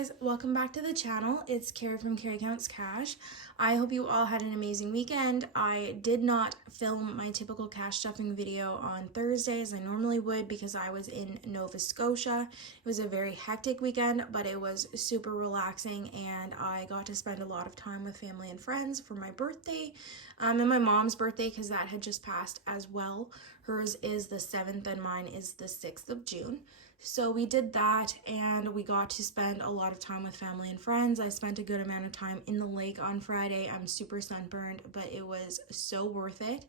guys, welcome back to the channel. It's Carrie from Carrie Counts Cash. I hope you all had an amazing weekend. I did not film my typical cash stuffing video on Thursday as I normally would because I was in Nova Scotia. It was a very hectic weekend, but it was super relaxing and I got to spend a lot of time with family and friends for my birthday and my mom's birthday because that had just passed as well. Hers is the 7th and mine is the 6th of June. So we did that and we got to spend a lot of time with family and friends. I spent a good amount of time in the lake on Friday. I'm super sunburned, but it was so worth it.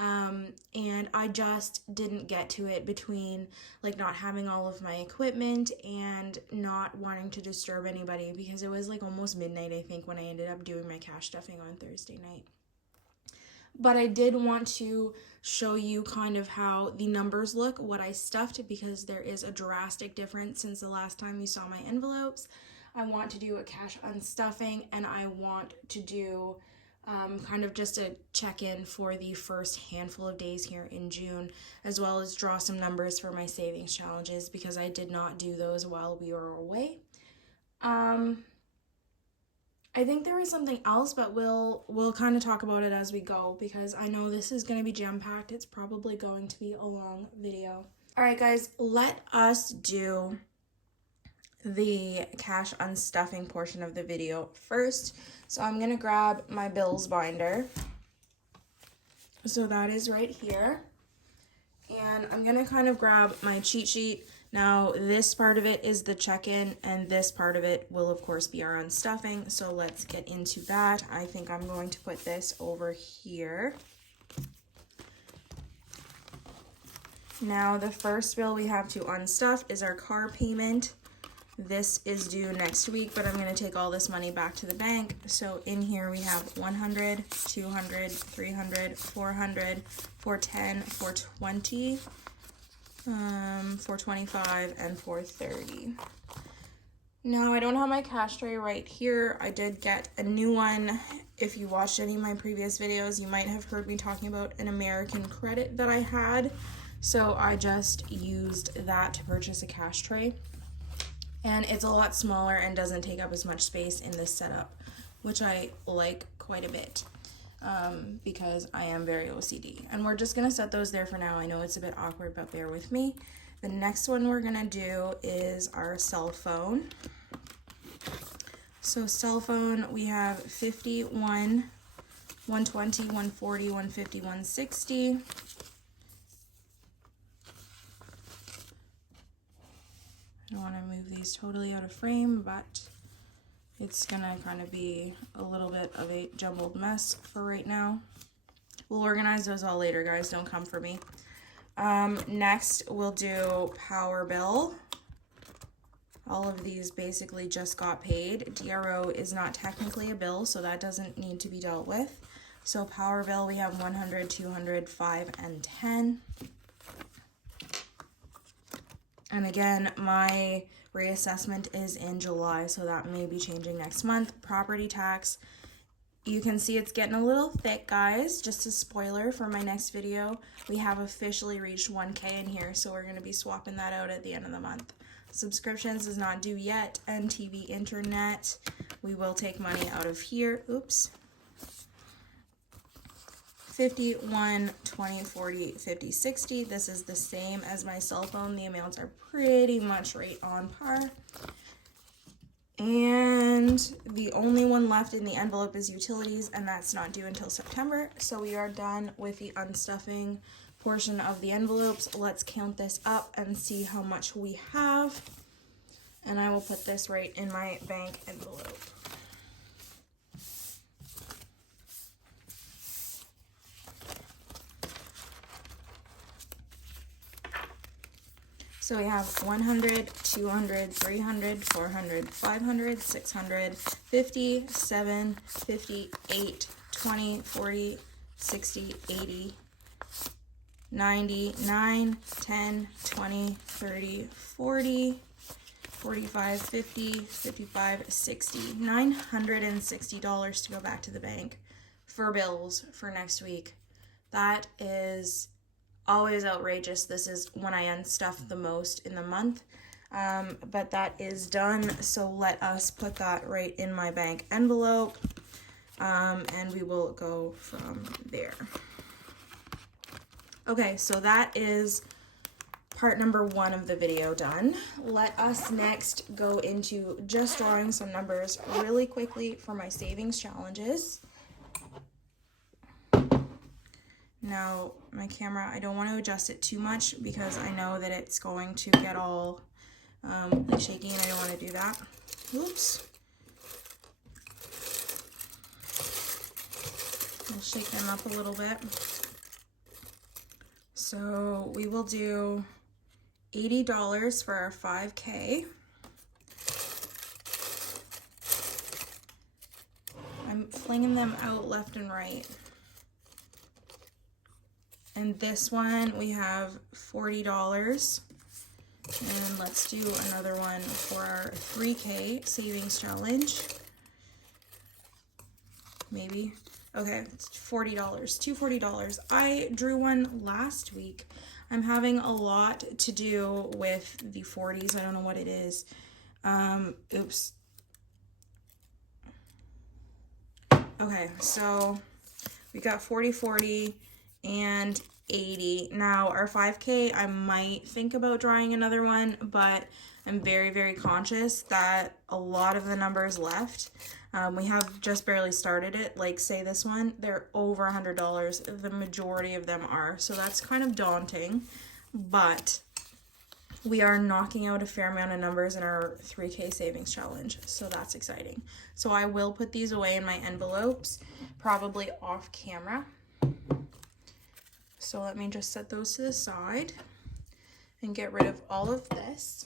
And I just didn't get to it between like not having all of my equipment and not wanting to disturb anybody because it was like almost midnight, I think, when I ended up doing my cash stuffing on Thursday night. But I did want to show you kind of how the numbers look, what I stuffed, because there is a drastic difference since the last time you saw my envelopes. I want to do a cash unstuffing and I want to do kind of just a check-in for the first handful of days here in June, as well as draw some numbers for my savings challenges because I did not do those while we were away. I think there is something else, but we'll kind of talk about it as we go because I know this is going to be jam-packed. It's probably going to be a long video. All right, guys, let us do the cash unstuffing portion of the video first. So I'm going to grab my bills binder. So that is right here. And I'm going to kind of grab my cheat sheet. Now, this part of it is the check-in, and this part of it will, of course, be our unstuffing. So let's get into that. I think I'm going to put this over here. Now, the first bill we have to unstuff is our car payment. This is due next week, but I'm going to take all this money back to the bank. So in here we have 100, 200, 300, 400, 410, 420. 425 and 430. Now I don't have my cash tray right here. I did get a new one. If you watched any of my previous videos, you might have heard me talking about an American credit that I had. So I just used that to purchase a cash tray. And it's a lot smaller and doesn't take up as much space in this setup, which I like quite a bit. Because I am very OCD. And we're just gonna set those there for now. I know it's a bit awkward, but bear with me. The next one we're gonna do is our cell phone. So cell phone, we have 51, 120, 140, 150, 160. I don't wanna move these totally out of frame, but it's gonna kind of be a little bit of a jumbled mess for right now. We'll organize those all later, guys. Don't come for me. Next, we'll do power bill. All of these basically just got paid. DRO is not technically a bill, so that doesn't need to be dealt with. So power bill, we have 100, 200, 5, and 10. And again, my reassessment is in July, so that may be changing next month. Property tax, you can see it's getting a little thick, guys. Just a spoiler for my next video, we have officially reached 1K in here, so we're going to be swapping that out at the end of the month. Subscriptions is not due yet, and TV internet, we will take money out of here. Oops. 50, 1, 20, 40, 50, 60. This is the same as my cell phone. The amounts are pretty much right on par. And the only one left in the envelope is utilities, and that's not due until September. So we are done with the unstuffing portion of the envelopes. Let's count this up and see how much we have. And I will put this right in my bank envelope. So we have 100, 200, 300, 400, 500, 600, 50, 7, 58, 20, 40, 60, 80, 90, 9, 10, 20, 30, 40, 45, 50, 55, 60, $960 to go back to the bank for bills for next week. That is always outrageous. This is when I unstuff the most in the month. But that is done, so let us put that right in my bank envelope, and we will go from there. Okay, so that is part number 1 of the video done. Let us next go into just drawing some numbers really quickly for my savings challenges. Now, my camera, I don't want to adjust it too much because I know that it's going to get all shaky, and I don't want to do that. Oops. I'll shake them up a little bit. So we will do $80 for our 5K. I'm flinging them out left and right. And this one we have $40. And let's do another one for our 3K savings challenge. Maybe. Okay, it's $40. Two $40. I drew one last week. I'm having a lot to do with the 40s. I don't know what it is. Oops. Okay, so we got 40, 40, and 80. Now, our 5K, I might think about drawing another one, but I'm very, very conscious that a lot of the numbers left. We have just barely started it. Like, say this one, they're over $100. The majority of them are. So that's kind of daunting. But we are knocking out a fair amount of numbers in our 3K savings challenge. So that's exciting. So I will put these away in my envelopes, probably off camera. So let me just set those to the side and get rid of all of this.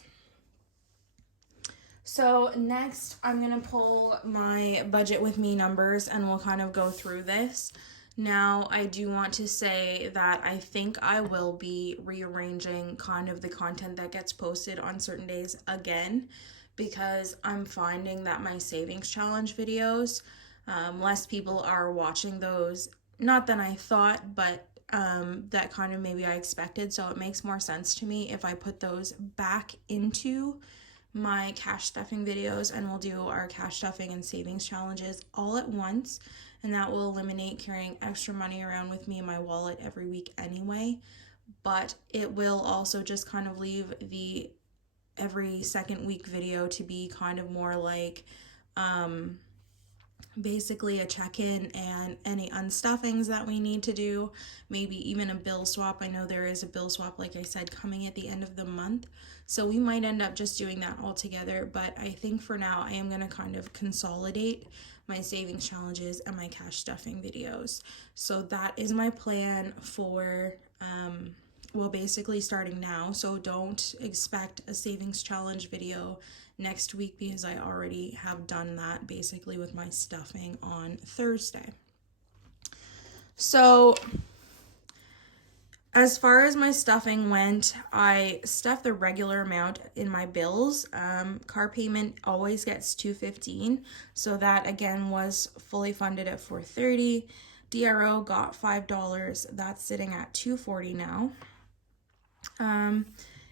So next, I'm going to pull my budget with me numbers and we'll kind of go through this. Now, I do want to say that I think I will be rearranging kind of the content that gets posted on certain days again, because I'm finding that my savings challenge videos, less people are watching those. Not than I thought, but that kind of maybe I expected. So it makes more sense to me if I put those back into my cash stuffing videos, and we'll do our cash stuffing and savings challenges all at once, and that will eliminate carrying extra money around with me in my wallet every week anyway. But it will also just kind of leave the every second week video to be kind of more like basically a check-in and any unstuffings that we need to do, maybe even a bill swap. I know there is a bill swap, like I said, coming at the end of the month, so we might end up just doing that all together. But I think for now I am going to kind of consolidate my savings challenges and my cash stuffing videos. So that is my plan for well, basically starting now. So don't expect a savings challenge video next week, because I already have done that basically with my stuffing on Thursday. So as far as my stuffing went, I stuffed the regular amount in my bills. Car payment always gets $215, so that again was fully funded at $430. DRO got $5. That's sitting at $240 now.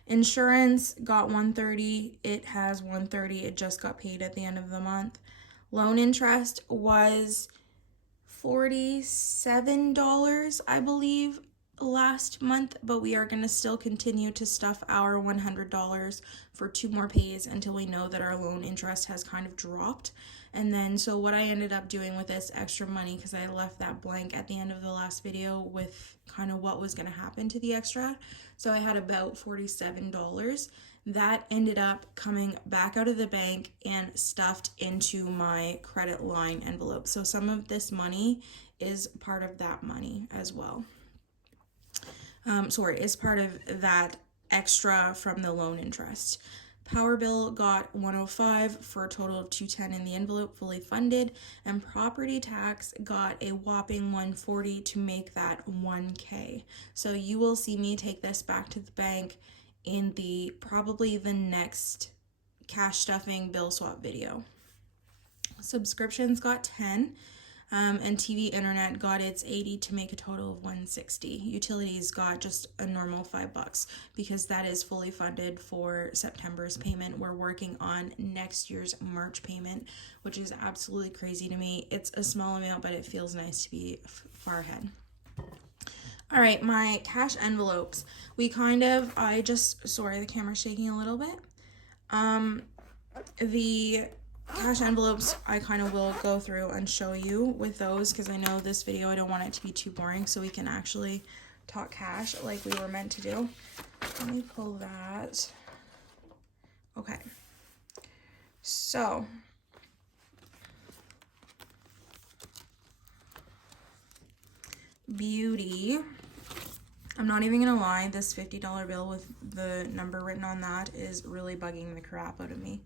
Insurance got $130. It has $130. It just got paid at the end of the month. Loan interest was $47, I believe, last month, but we are going to still continue to stuff our $100 for 2 more pays until we know that our loan interest has kind of dropped. And then, so what I ended up doing with this extra money, because I left that blank at the end of the last video with kind of what was going to happen to the extra. So I had about $47. That ended up coming back out of the bank and stuffed into my credit line envelope. So some of this money is part of that money as well. Is part of that extra from the loan interest. Power bill got $105 for a total of $210 in the envelope, fully funded, and property tax got a whopping $140 to make that $1K. So you will see me take this back to the bank in probably the next cash stuffing bill swap video. Subscriptions got $10. and TV internet got its 80 to make a total of 160. Utilities got just a normal $5 because that is fully funded for September's payment. We're working on next year's March payment, which is absolutely crazy to me. It's a small amount, but it feels nice to be far ahead. All right, my cash envelopes. Sorry, the camera's shaking a little bit. The cash envelopes, I kind of will go through and show you with those because I know this video, I don't want it to be too boring, so we can actually talk cash like we were meant to do. Let me pull that. Okay. So, beauty. I'm not even gonna lie, this $50 bill with the number written on that is really bugging the crap out of me.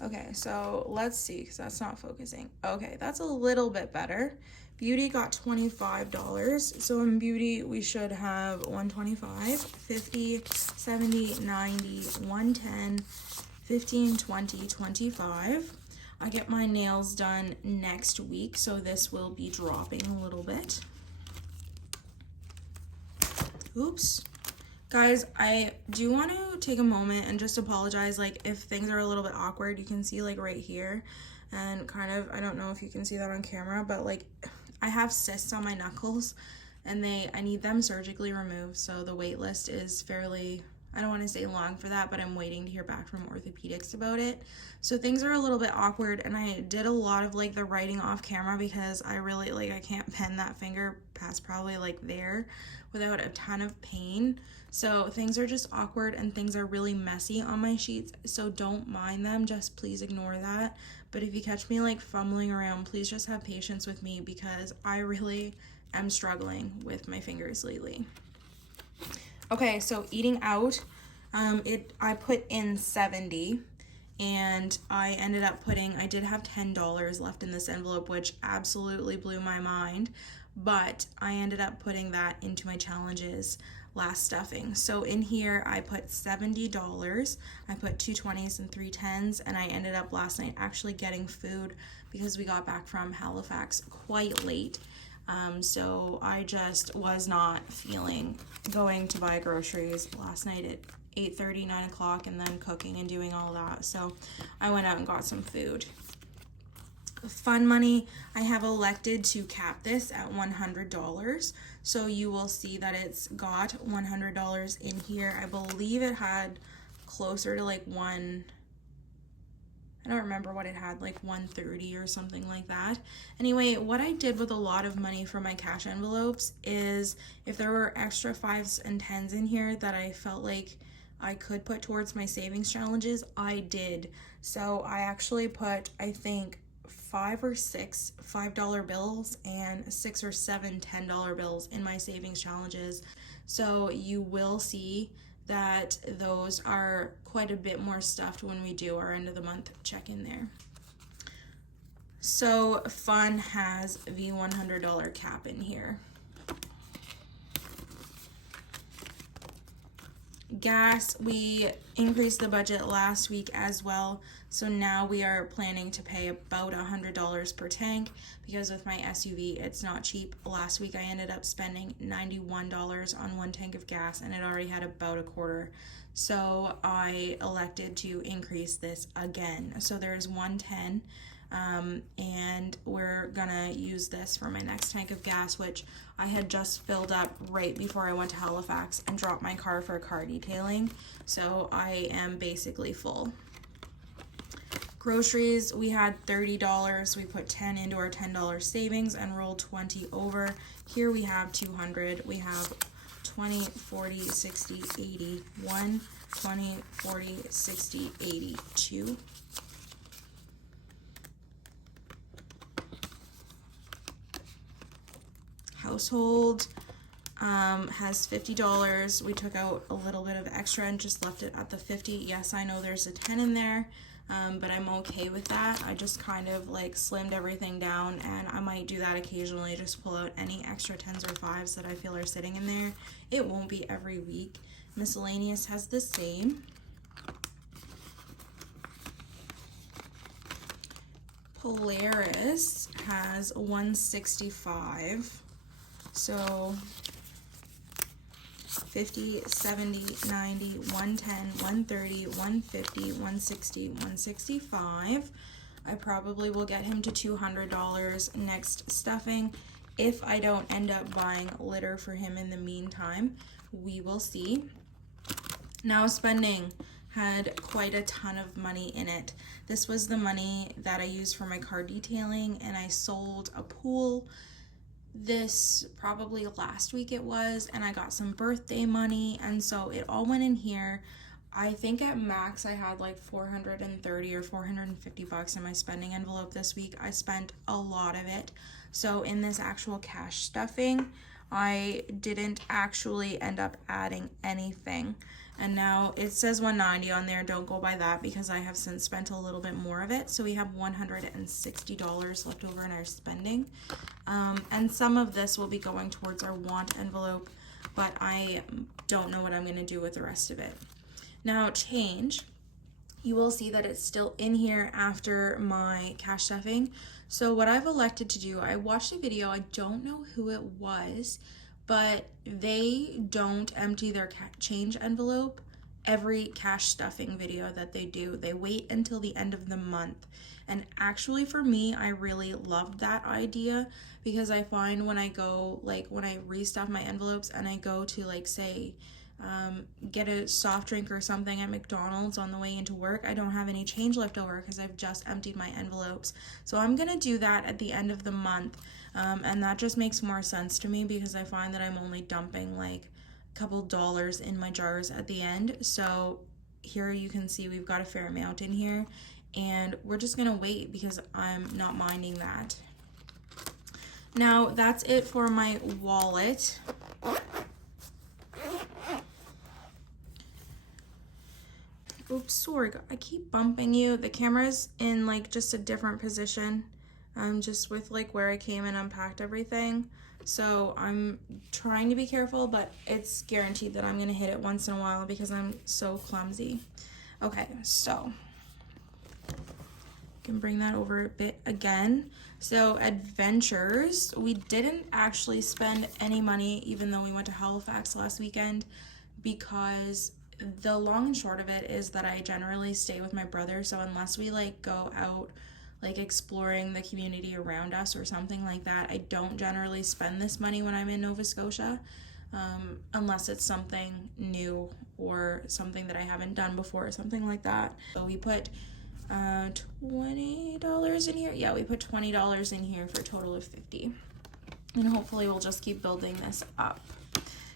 Okay, so let's see, because that's not focusing. Okay, that's a little bit better. Beauty got $25. So in beauty, we should have $125, $50, $70, $90, $110, $15, $20, $25. I get my nails done next week, so this will be dropping a little bit. Oops. Guys, I do want to take a moment and just apologize, like, if things are a little bit awkward. You can see, like, right here, and kind of, I don't know if you can see that on camera, but, like, I have cysts on my knuckles, and I need them surgically removed, so the wait list is fairly, I don't want to say long for that, but I'm waiting to hear back from orthopedics about it. So things are a little bit awkward, and I did a lot of, like, the writing off camera because I really, like, I can't bend that finger past probably, like, there without a ton of pain. So things are just awkward and things are really messy on my sheets, so don't mind them, just please ignore that. But if you catch me like fumbling around, please just have patience with me because I really am struggling with my fingers lately. Okay, so eating out, I put in 70 and I ended up I did have $10 left in this envelope, which absolutely blew my mind, but I ended up putting that into my challenges last stuffing. So in here I put $70, I put 2 20s and 3 10s, and I ended up last night actually getting food because we got back from Halifax quite late. So I just was not feeling going to buy groceries last night at 8:30, 9 o'clock, and then cooking and doing all that. So I went out and got some food. Fun money, I have elected to cap this at $100. So you will see that it's got $100 in here. I believe it had closer to like I don't remember what it had, like 130 or something like that. Anyway, what I did with a lot of money for my cash envelopes is if there were extra 5s and 10s in here that I felt like I could put towards my savings challenges, I did. So I actually put, I think, 5 or 6 $5 bills and 6 or 7 $10 bills in my savings challenges. So you will see that those are quite a bit more stuffed when we do our end of the month check-in there. So Fun has the $100 cap in here. Gas, we increased the budget last week as well, so now we are planning to pay about $100 per tank because with my SUV it's not cheap. Last week I ended up spending $91 on 1 tank of gas and it already had about a quarter, so I elected to increase this again. So there's 110 and we're gonna use this for my next tank of gas, which I had just filled up right before I went to Halifax and dropped my car for car detailing, so I am basically full. Groceries, we had $30. We put 10 into our $10 savings and rolled 20 over. Here we have 200. We have 20, 40, 60, 80. 1, 20, 40, 60, 80. 2. Household has $50. We took out a little bit of extra and just left it at the 50. Yes, I know there's a 10 in there, but I'm okay with that. I just kind of like slimmed everything down, and I might do that occasionally, just pull out any extra 10s or 5s that I feel are sitting in there. It won't be every week. Miscellaneous has the same. Polaris has 165. So 50, 70, 90, 110, 130, 150, 160, 165. I probably will get him to $200 next stuffing if I don't end up buying litter for him in the meantime. We will see. Now spending had quite a ton of money in it. This was the money that I used for my car detailing, and I sold a pool this probably last week it was, and I got some birthday money, and so it all went in here. I think at max I had like 430 or 450 bucks in my spending envelope this week. I spent a lot of it. So in this actual cash stuffing, I didn't actually end up adding anything. And now it says 190 on there. Don't go by that because I have since spent a little bit more of it. So we have $160 left over in our spending. And some of this will be going towards our want envelope, but I don't know what I'm going to do with the rest of it. Now change, you will see that it's still in here after my cash stuffing. So what I've elected to do, I watched a video, I don't know who it was, but they don't empty their change envelope every cash stuffing video that they do. They wait until the end of the month. And actually for me, I really loved that idea because I find when I go, like when I restuff my envelopes and I go to like say, get a soft drink or something at McDonald's on the way into work, I don't have any change left over because I've just emptied my envelopes. So I'm gonna do that at the end of the month, and that just makes more sense to me because I find that I'm only dumping like a couple dollars in my jars at the end. So here you can see we've got a fair amount in here, and we're just gonna wait because I'm not minding that. Now that's it for my wallet. Oops, sorry, I keep bumping you. The camera's in like just a different position, just with like where I came and unpacked everything. So I'm trying to be careful, but it's guaranteed that I'm gonna hit it once in a while because I'm so clumsy. Okay, so I can bring that over a bit again. So adventures, we didn't actually spend any money even though we went to Halifax last weekend because the long and short of it is that I generally stay with my brother, so unless we like go out like exploring the community around us or something like that, I don't generally spend this money when I'm in Nova Scotia, unless it's something new or something that I haven't done before or something like that. So we put $20 in here. Yeah, we put $20 in here for a total of $50, and hopefully we'll just keep building this up.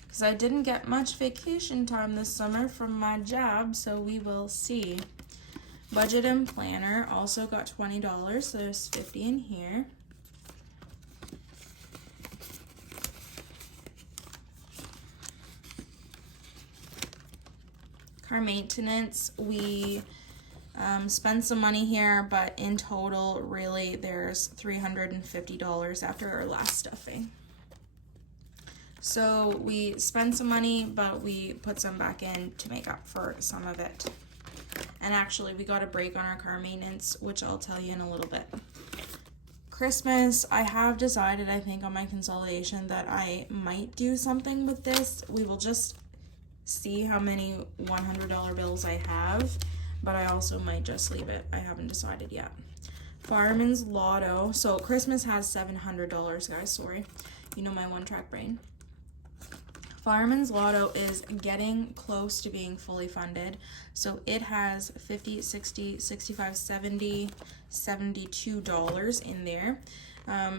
Because I didn't get much vacation time this summer from my job, so we will see. Budget and planner also got $20, so there's $50 in here. Car maintenance, we spent some money here, but in total, really, there's $350 after our last stuffing. So we spent some money, but we put some back in to make up for some of it. And actually, we got a break on our car maintenance, which I'll tell you in a little bit. Christmas, I have decided, I think, on my consolidation that I might do something with this. We will just see how many $100 bills I have, but I also might just leave it. I haven't decided yet. Fireman's Lotto. So Christmas has $700, guys. Sorry. You know my one-track brain. Fireman's Lotto is getting close to being fully funded. So it has $50, $60, $65, $70, $72 in there.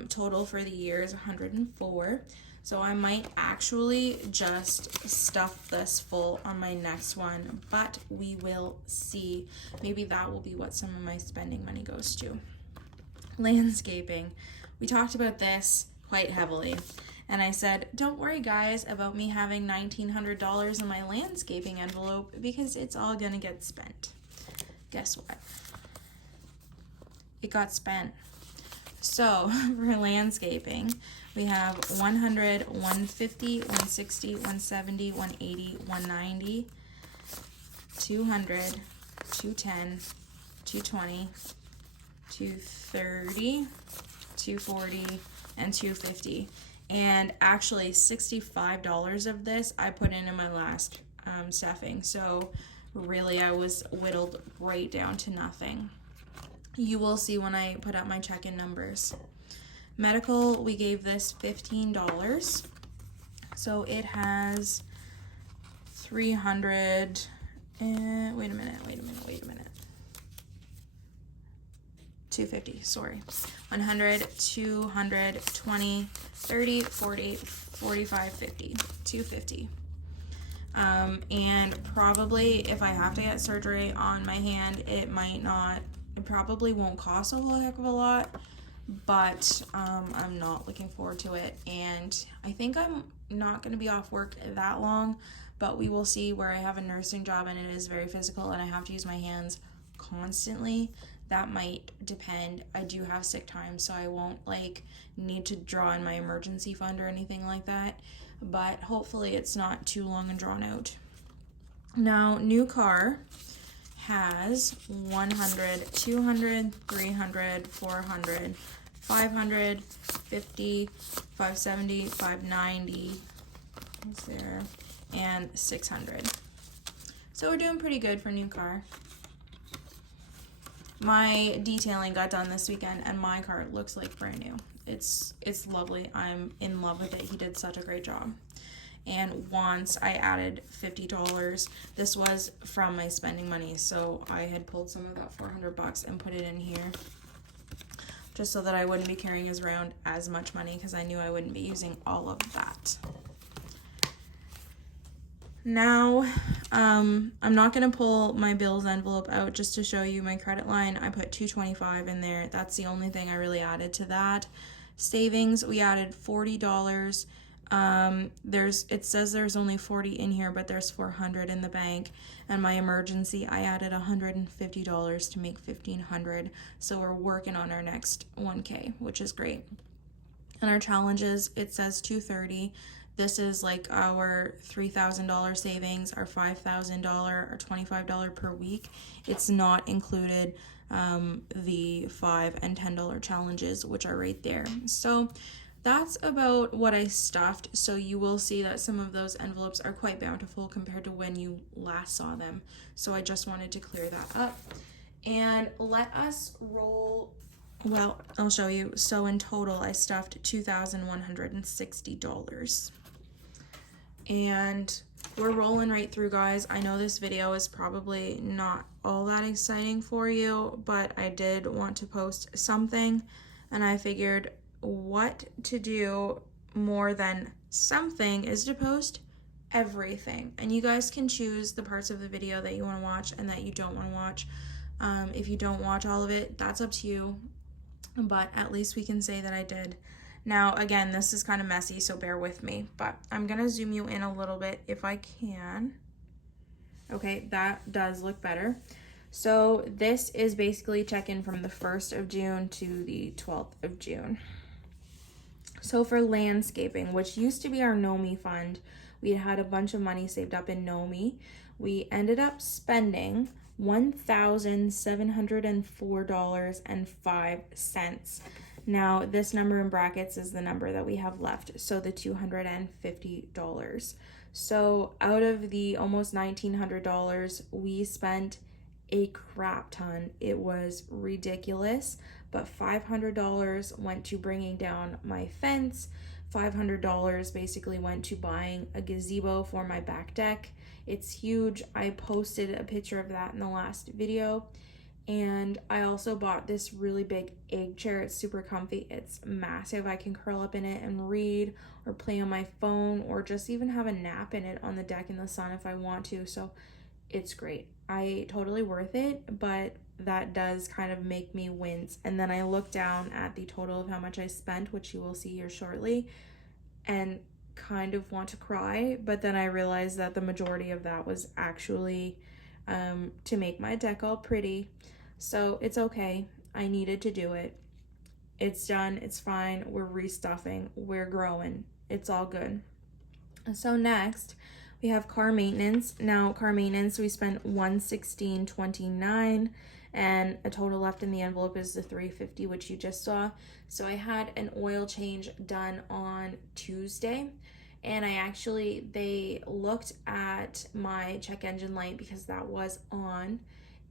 Total for the year is $104. So I might actually just stuff this full on my next one, but we will see. Maybe that will be what some of my spending money goes to. Landscaping. We talked about this quite heavily. And I said, don't worry guys about me having $1,900 in my landscaping envelope because it's all gonna get spent. Guess what? It got spent. So for landscaping, we have 100, 150, 160, 170, 180, 190, 200, 210, 220, $230, $240, and $250. And actually $65 of this I put in my last stuffing. So really I was whittled right down to nothing. You will see when I put up my check-in numbers. Medical, we gave this $15. So it has 300, wait a minute. 250, sorry. 100, 200, 20, 30, 40, 45, 50, 250. And probably if I have to get surgery on my hand, it probably won't cost a whole heck of a lot, but I'm not looking forward to it. And I think I'm not going to be off work that long, but we will see. Where I have a nursing job and it is very physical and I have to use my hands constantly, that might depend. I do have sick time, so I won't need to draw in my emergency fund or anything like that, but hopefully it's not too long and drawn out. Now, new car has 100, 200, 300, 400, 500, 50, 570, 590, is there, and 600. So we're doing pretty good for new car. My detailing got done this weekend and my car looks like brand new. It's lovely. I'm in love with it. He did such a great job. And once I added $50, this was from my spending money, so I had pulled some of that $400 and put it in here just so that I wouldn't be carrying around as much money, because I knew I wouldn't be using all of that. Now, I'm not going to pull my bills envelope out just to show you my credit line. I put $225 in there. That's the only thing I really added to that. Savings, we added $40. It says there's only 40 in here, but there's 400 in the bank. And my emergency, I added $150 to make $1,500. So we're working on our next 1K, which is great. And our challenges, it says $230. This is like our $3,000 savings, our $5,000, our $25 per week. It's not included the $5 and $10 challenges, which are right there. So that's about what I stuffed. So you will see that some of those envelopes are quite bountiful compared to when you last saw them. So I just wanted to clear that up. And let us roll. Well, I'll show you. So in total, I stuffed $2,160. And we're rolling right through, guys. I know this video is probably not all that exciting for you, but I did want to post something, and I figured what to do more than something is to post everything. And you guys can choose the parts of the video that you want to watch and that you don't want to watch. If you don't watch all of it, that's up to you, but at least we can say that I did. Now, again, this is kind of messy, so bear with me, but I'm going to zoom you in a little bit if I can. Okay, that does look better. So this is basically check-in from the 1st of June to the 12th of June. So for landscaping, which used to be our NOMI fund, we had a bunch of money saved up in NOMI. We ended up spending $1,704.05. Now, this number in brackets is the number that we have left, so the $250. So out of the almost $1,900, we spent a crap ton. It was ridiculous, but $500 went to bringing down my fence. $500 basically went to buying a gazebo for my back deck. It's huge. I posted a picture of that in the last video. And I also bought this really big egg chair. It's super comfy. It's massive. I can curl up in it and read or play on my phone or just even have a nap in it on the deck in the sun if I want to. So it's great. Totally worth it, but that does kind of make me wince. And then I look down at the total of how much I spent, which you will see here shortly, and kind of want to cry. But then I realized that the majority of that was actually to make my deck all pretty. So it's okay. I needed to do it. It's done. It's fine. We're restuffing. We're growing. It's all good. So next, we have car maintenance. Now, car maintenance, we spent $116.29, and a total left in the envelope is the $350, which you just saw. So I had an oil change done on Tuesday, and they looked at my check engine light because that was on,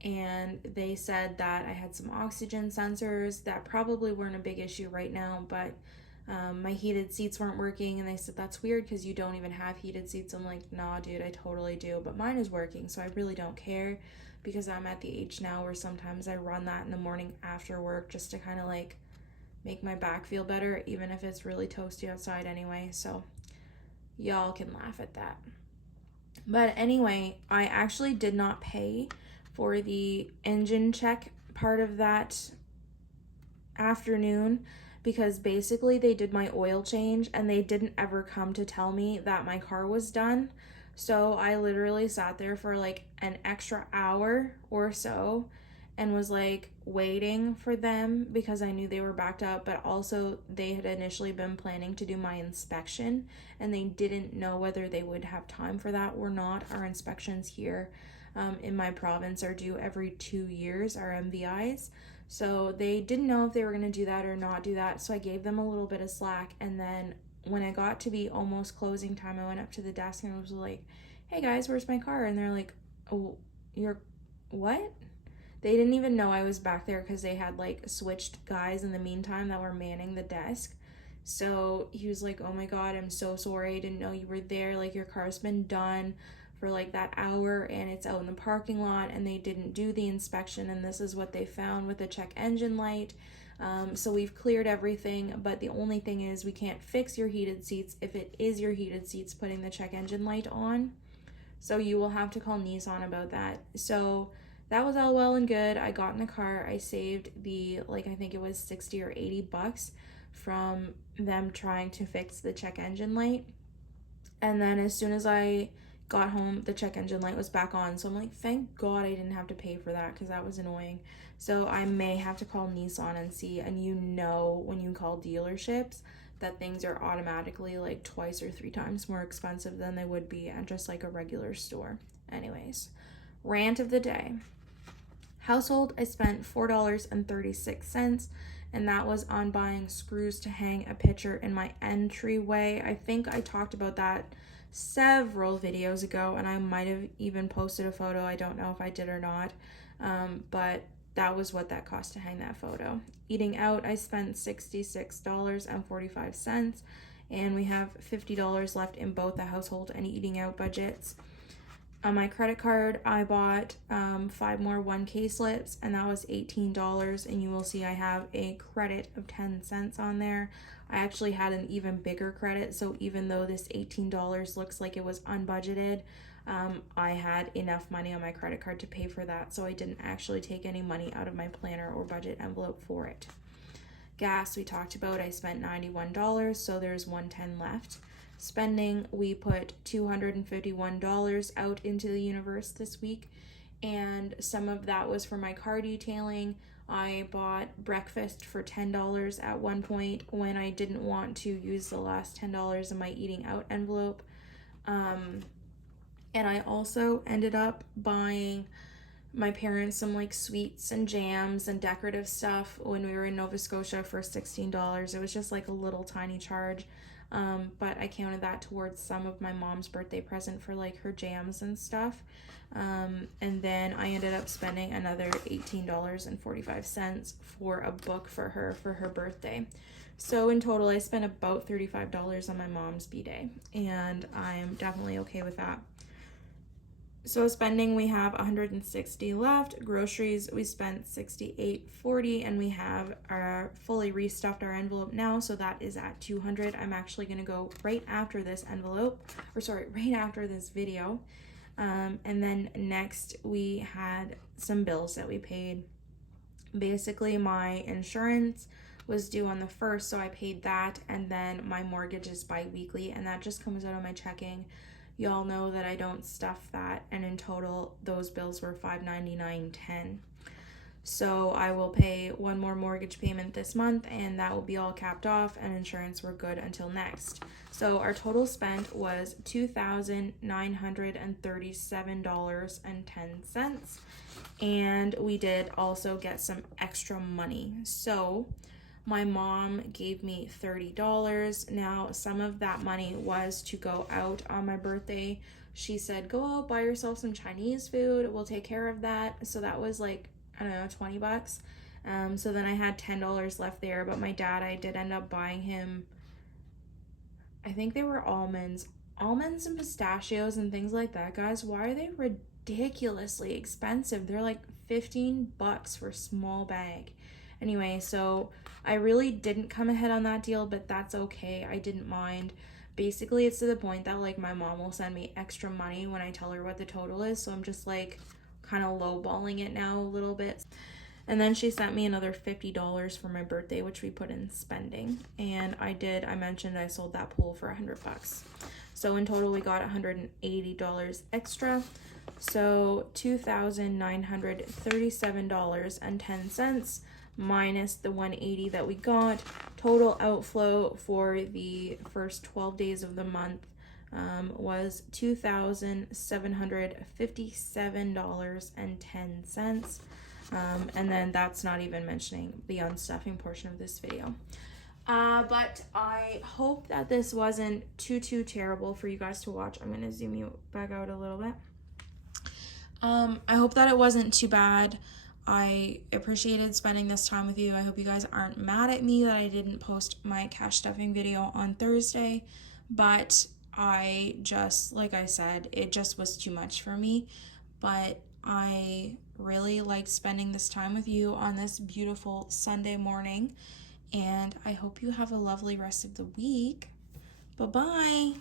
and they said that I had some oxygen sensors that probably weren't a big issue right now, but my heated seats weren't working, and they said, that's weird because you don't even have heated seats. I'm like, nah, dude, I totally do, but mine is working, so I really don't care, because I'm at the age now where sometimes I run that in the morning after work just to kind of like make my back feel better, even if it's really toasty outside anyway, so y'all can laugh at that. But anyway, I actually did not pay for the engine check part of that afternoon, because basically they did my oil change and they didn't ever come to tell me that my car was done. So I literally sat there for like an extra hour or so and was like waiting for them because I knew they were backed up, but also they had initially been planning to do my inspection and they didn't know whether they would have time for that or not. Our inspections here in my province are due every 2 years, our MVIs. So they didn't know if they were going to do that or not do that. So I gave them a little bit of slack. And then when I got to be almost closing time, I went up to the desk and I was like, hey guys, where's my car? And they're like, oh, you're what? They didn't even know I was back there because they had like switched guys in the meantime that were manning the desk. So he was like, oh my God, I'm so sorry. I didn't know you were there. Like, your car's been done for like that hour and it's out in the parking lot and they didn't do the inspection, and this is what they found with the check engine light. So we've cleared everything, but the only thing is we can't fix your heated seats if it is your heated seats putting the check engine light on. So you will have to call Nissan about that. So that was all well and good. I got in the car. I saved I think it was 60 or 80 bucks from them trying to fix the check engine light. And then as soon as I got home, the check engine light was back on. So I'm like, thank God I didn't have to pay for that because that was annoying. So I may have to call Nissan and see. And when you call dealerships, that things are automatically like 2 or 3 times more expensive than they would be at just like a regular store. Anyways, rant of the day. Household, I spent $4.36, and that was on buying screws to hang a picture in my entryway. I think I talked about that several videos ago, and I might have even posted a photo. I don't know if I did or not, but that was what that cost to hang that photo. Eating out, I spent $66.45, and we have $50 left in both the household and eating out budgets. On my credit card, I bought 5 more 1K slips, and that was $18, and you will see I have a credit of 10 cents on there. I actually had an even bigger credit, so even though this $18 looks like it was unbudgeted, I had enough money on my credit card to pay for that, so I didn't actually take any money out of my planner or budget envelope for it. Gas, we talked about, I spent $91, so there's $110 left. Spending, we put $251 out into the universe this week, and some of that was for my car detailing. I bought breakfast for $10 at one point when I didn't want to use the last $10 in my eating out envelope. And I also ended up buying my parents some like sweets and jams and decorative stuff when we were in Nova Scotia for $16. It was just like a little tiny charge. But I counted that towards some of my mom's birthday present for like her jams and stuff. And then I ended up spending another $18.45 for a book for her birthday. So in total, I spent about $35 on my mom's B-Day, and I'm definitely okay with that. So spending, we have $160 left. Groceries, we spent $68.40, and we have fully restuffed our envelope now, so that is at $200. I'm actually going to go right after this right after this video. And then next we had some bills that we paid. Basically, my insurance was due on the 1st, so I paid that, and then my mortgage is BiWeekly, and that just comes out of my checking. Y'all know that I don't stuff that, and in total, those bills were $599.10. So I will pay one more mortgage payment this month, and that will be all capped off, and insurance we're good until next. So our total spent was $2,937.10. And we did also get some extra money. So my mom gave me $30. Now, some of that money was to go out on my birthday. She said, go out, buy yourself some Chinese food. We'll take care of that. So that was like, I don't know, 20 bucks. So then I had $10 left there. But my dad, I did end up buying him, I think they were almonds and pistachios and things like that. Guys, why are they ridiculously expensive? They're like 15 bucks for a small bag. Anyway, so I really didn't come ahead on that deal, but that's okay. I didn't mind. Basically, it's to the point that like my mom will send me extra money when I tell her what the total is, so I'm just like kind of lowballing it now a little bit. And then she sent me another $50 for my birthday, which we put in spending. And I mentioned I sold that pool for 100 bucks. So in total, we got $180 extra. So $2,937.10 minus the $180 that we got. Total outflow for the first 12 days of the month was $2,757.10. And then that's not even mentioning the unstuffing portion of this video. But I hope that this wasn't too terrible for you guys to watch. I'm going to zoom you back out a little bit. I hope that it wasn't too bad. I appreciated spending this time with you. I hope you guys aren't mad at me that I didn't post my cash stuffing video on Thursday, but I just, like I said, it just was too much for me. But I really liked spending this time with you on this beautiful Sunday morning, and I hope you have a lovely rest of the week. Bye-bye.